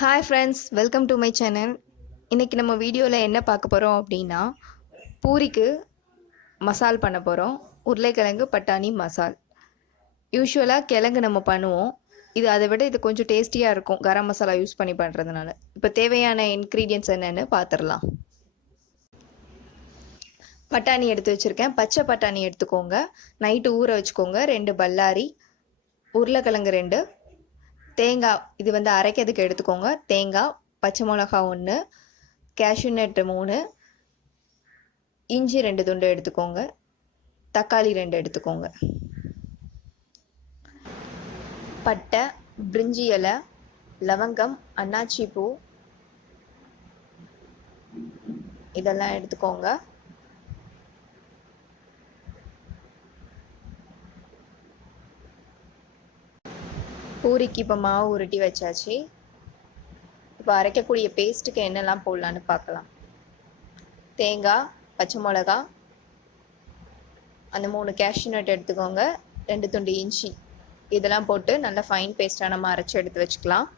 Hi friends, welcome to my channel. இன்றைக்கி நம்ம வீடியோவில் என்ன பார்க்க போகிறோம் அப்படின்னா, பூரிக்கு மசால் பண்ண போகிறோம். உருளைக்கிழங்கு பட்டாணி மசால். யூஸ்வலாக கிழங்கு நம்ம பண்ணுவோம். அதை விட இது கொஞ்சம் டேஸ்டியாக இருக்கும் கரம் மசாலா யூஸ் பண்ணி பண்ணுறதுனால. இப்போ தேவையான இன்க்ரீடியன்ட்ஸ் என்னென்னு பார்த்துடலாம். பட்டாணி எடுத்து வச்சுருக்கேன். பச்சை பட்டாணி எடுத்துக்கோங்க. நைட்டு ஊற வச்சுக்கோங்க. 2 பல்லாரி, உருளைக்கிழங்கு 2, தேங்காய் இது வந்து அரைக்கிறதுக்கு எடுத்துக்கோங்க. தேங்காய், பச்சை மிளகா 1, கேஷ்யூ நட் 3, இஞ்சி 2 துண்டு எடுத்துக்கோங்க. தக்காளி 2 எடுத்துக்கோங்க. பட்டை, பிரிஞ்சி இலை, லவங்கம், அன்னாச்சி பூ இதெல்லாம் எடுத்துக்கோங்க. பூரிக்கு இப்போ மாவு உருட்டி வச்சாச்சு. இப்போ அரைக்கக்கூடிய பேஸ்ட்டுக்கு என்னெல்லாம் போடலான்னு பார்க்கலாம். தேங்காய், பச்சை மிளகா, அந்த 3 கேஷ்யூ நட் எடுத்துக்கோங்க. 2 துண்டு இஞ்சி இதெல்லாம் போட்டு நல்லா ஃபைன் பேஸ்ட்டாக நம்ம அரைச்சி எடுத்து வச்சுக்கலாம்.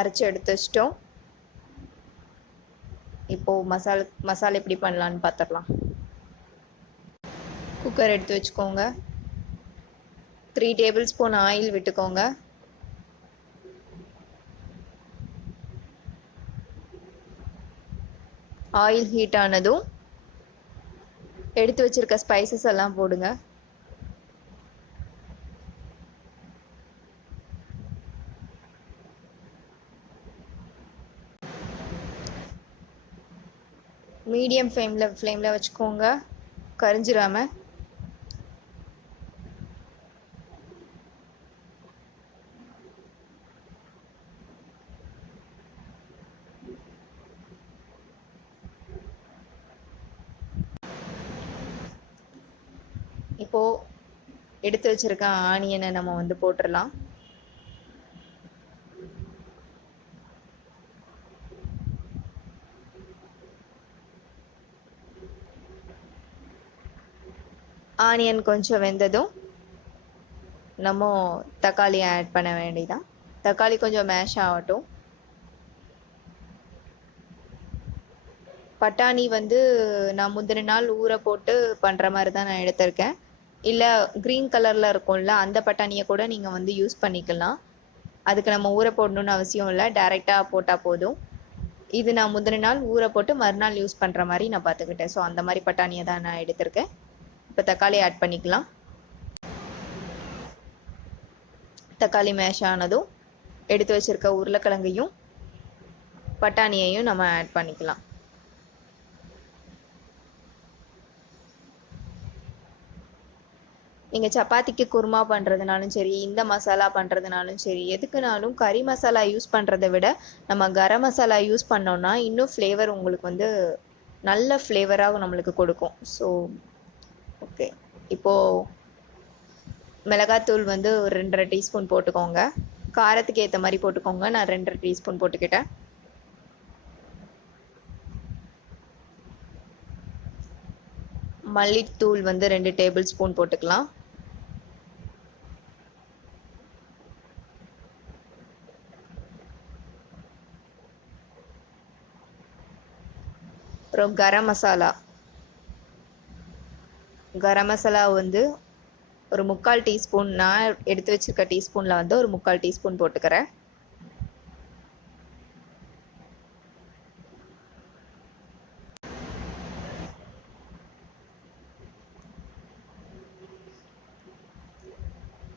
அரைச்சி எடுத்து வச்சிட்டோம். இப்போது மசாலா எப்படி பண்ணலான்னு பார்த்துடலாம். குக்கர் எடுத்து வச்சுக்கோங்க. 3 டேபிள் ஸ்பூன் ஆயில் விட்டுக்கோங்க. ஆயில் ஹீட் ஆனதும் எடுத்து வச்சிருக்க ஸ்பைசஸ் எல்லாம் போடுங்க. மீடியம் ஃப்ளேமில் வச்சுக்கோங்க, கரிஞ்சிராம. இப்போது எடுத்து வச்சிருக்க ஆனியனை நம்ம வந்து போட்டுடலாம். ஆனியன் கொஞ்சம் வெந்ததும் நம்ம தக்காளி ஆட் பண்ண வேண்டியதான். தக்காளி கொஞ்சம் மேஷ் ஆகட்டும். பட்டாணி வந்து நான் முந்தின நாள் ஊற போட்டு பண்ணுற மாதிரி தான் நான் எடுத்திருக்கேன். இல்லை க்ரீன் கலரில் இருக்கும்ல, அந்த பட்டாணியை கூட நீங்கள் வந்து யூஸ் பண்ணிக்கலாம். அதுக்கு நம்ம ஊற போடணுன்னு அவசியம் இல்லை, டைரெக்டாக போட்டால் போதும். இது நான் முந்தின நாள் ஊற போட்டு மறுநாள் யூஸ் பண்ணுற மாதிரி நான் பார்த்துக்கிட்டேன். ஸோ அந்த மாதிரி பட்டாணியை தான் நான் எடுத்திருக்கேன். இப்போ தக்காளி ஆட் பண்ணிக்கலாம். தக்காளி மேஷ் ஆனதும் எடுத்து வச்சிருக்க உருளைக்கிழங்கையும் பட்டாணியையும் நம்ம ஆட் பண்ணிக்கலாம். நீங்கள் சப்பாத்திக்கு குருமா பண்ணுறதுனாலும் சரி, இந்த மசாலா பண்ணுறதுனாலும் சரி, எதுக்குனாலும் கறி மசாலா யூஸ் பண்ணுறதை விட நம்ம கரம் மசாலா யூஸ் பண்ணோன்னா இன்னும் ஃப்ளேவர் உங்களுக்கு வந்து நல்ல ஃப்ளேவராக நம்மளுக்கு கொடுக்கும். ஸோ ஓகே, இப்போது மிளகாத்தூள் வந்து ஒரு 2.5 டீஸ்பூன் போட்டுக்கோங்க. காரத்துக்கு ஏற்ற மாதிரி போட்டுக்கோங்க. நான் 2.5 டீஸ்பூன் போட்டுக்கிட்டேன். மல்லித்தூள் வந்து 2 டேபிள் ஸ்பூன் போட்டுக்கலாம். அப்புறம் கரம் மசாலா வந்து ஒரு 3/4 டீஸ்பூன், நான் எடுத்து வச்சிருக்க டீஸ்பூனில் வந்து ஒரு 3/4 டீஸ்பூன் போட்டுக்கிறேன்.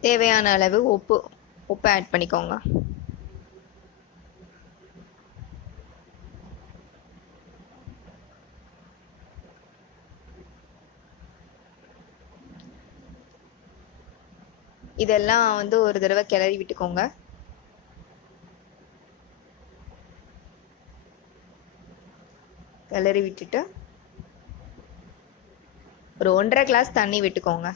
தேவையான அளவு உப்பு ஆட் பண்ணிக்கோங்க. இதெல்லாம் வந்து ஒரு தடவை கிளறி விட்டுக்கோங்க. கிளறி விட்டுட்டு ஒரு 1.5 கிளாஸ் தண்ணி விட்டுக்கோங்க.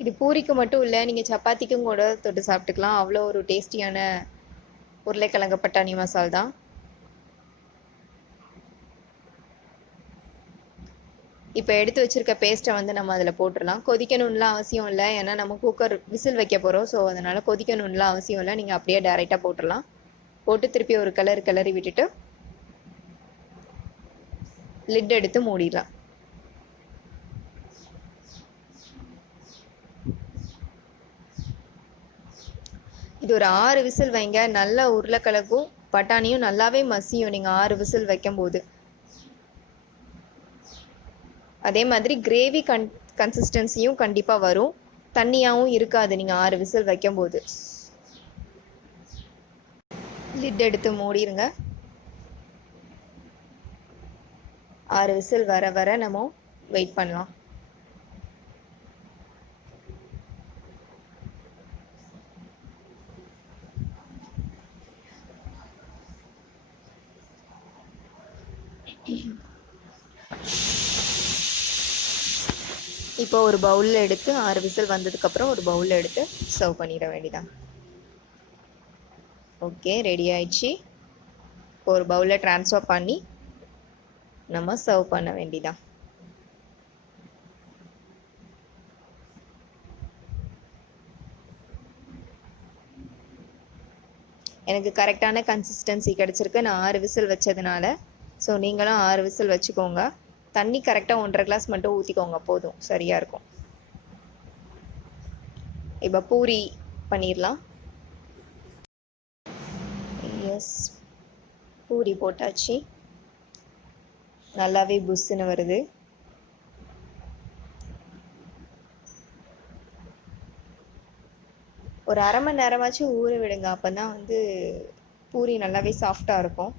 இது பூரிக்கு மட்டும் இல்லை, நீங்கள் சப்பாத்திக்கும் கூட தொட்டு சாப்பிட்டுக்கலாம். அவ்வளோ ஒரு டேஸ்டியான உருளைக்கிழங்கு பட்டாணி மசால் தான். இப்போ எடுத்து வச்சிருக்க பேஸ்ட்டை வந்து நம்ம அதில் போட்டுடலாம். கொதிக்கணும்லாம் அவசியம் இல்லை, ஏன்னா நம்ம குக்கர் விசில் வைக்க போகிறோம். ஸோ அதனால் கொதிக்கணும்லாம் அவசியம் இல்லை, நீங்கள் அப்படியே டைரெக்டாக போட்டுடலாம். போட்டு திருப்பி ஒரு கிளறி விட்டுட்டு லிட் எடுத்து மூடிடலாம். இது ஒரு 6 விசில் வைங்க. நல்லா உருளைக்கிழங்கும் பட்டாணியும் நல்லாவே மசியும் நீங்கள் 6 விசில் வைக்கும்போது. அதே மாதிரி கிரேவி கன்சிஸ்டன்சியும் கண்டிப்பாக வரும், தண்ணியாகவும் இருக்காது நீங்கள் 6 விசில் வைக்கும்போது. லிட் எடுத்து மூடிடுங்க. 6 விசில் வர நம்ம வெயிட் பண்ணலாம். இப்போ ஒரு பவுலில் எடுத்து 6 விசில் வந்ததுக்கப்புறம் ஒரு பவுலில் எடுத்து சர்வ் பண்ணிட வேண்டியதான். ஓகே, ரெடி ஆயிடுச்சு. இப்போ ஒரு பவுலில் ட்ரான்ஸ்ஃபர் பண்ணி நம்ம சர்வ் பண்ண வேண்டியதான். எனக்கு கரெக்டான கன்சிஸ்டன்சி கிடச்சிருக்கு, நான் 6 விசில் வச்சதுனால. ஸோ நீங்களும் 6 விசில் வச்சுக்கோங்க. தண்ணி கரெக்டாக 1.5 கிளாஸ் மட்டும் ஊற்றிக்கோங்க, போதும், சரியாக இருக்கும். இப்போ பூரி பண்ணிடலாம். எஸ், பூரி போட்டாச்சு. நல்லாவே புஷ்ஷுன்னு வருது. ஒரு அரை மணி நேரமாச்சும் ஊற விடுங்க, அப்போ தான் வந்து பூரி நல்லாவே சாஃப்டாக இருக்கும்.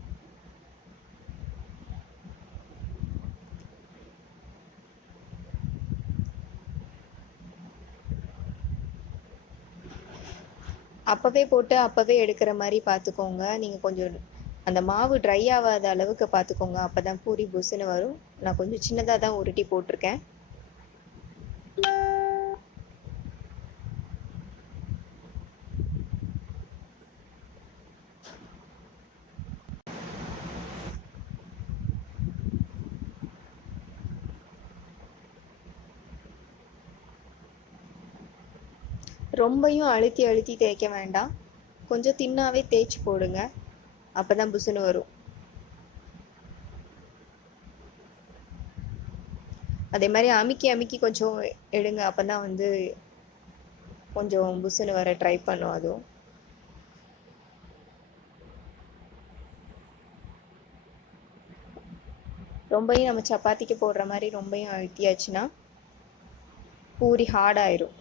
அப்போவே போட்டு அப்போவே எடுக்கிற மாதிரி பார்த்துக்கோங்க. நீங்கள் கொஞ்சம் அந்த மாவு ட்ரை ஆகாத அளவுக்கு பார்த்துக்கோங்க, அப்போ தான் பூரி புஷ்ஷுன்னு வரும். நான் கொஞ்சம் சின்னதாக தான் உருட்டி போட்டிருக்கேன். ரொம்பையும் அழுத்தி அழுத்தி தேய்க்க வேண்டாம், கொஞ்சம் தின்னாவே தேய்ச்சி போடுங்க, அப்போ தான் புஷ்ஷுன்னு வரும். அதே மாதிரி அமுக்கி அமுக்கி கொஞ்சம் எடுங்க, அப்போ தான் வந்து கொஞ்சம் புஷ்ஷுன்னு வர ட்ரை பண்ணும். அதுவும் ரொம்பையும் நம்ம சப்பாத்திக்கு போடுற மாதிரி ரொம்பையும் அழுத்தியாச்சுன்னா பூரி ஹார்டாயிரும்.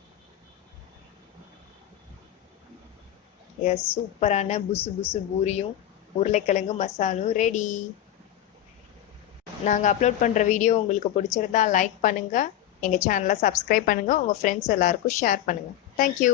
எஸ், சூப்பரான புசு புசு பூரியும் உருளைக்கிழங்கு மசாலும் ரெடி. நாங்கள் அப்லோட் பண்ணுற வீடியோ உங்களுக்கு பிடிச்சிருந்தா லைக் பண்ணுங்கள், எங்கள் சேனலை சப்ஸ்கிரைப் பண்ணுங்கள், உங்கள் ஃப்ரெண்ட்ஸ் எல்லாருக்கும் ஷேர் பண்ணுங்கள். தேங்க்யூ.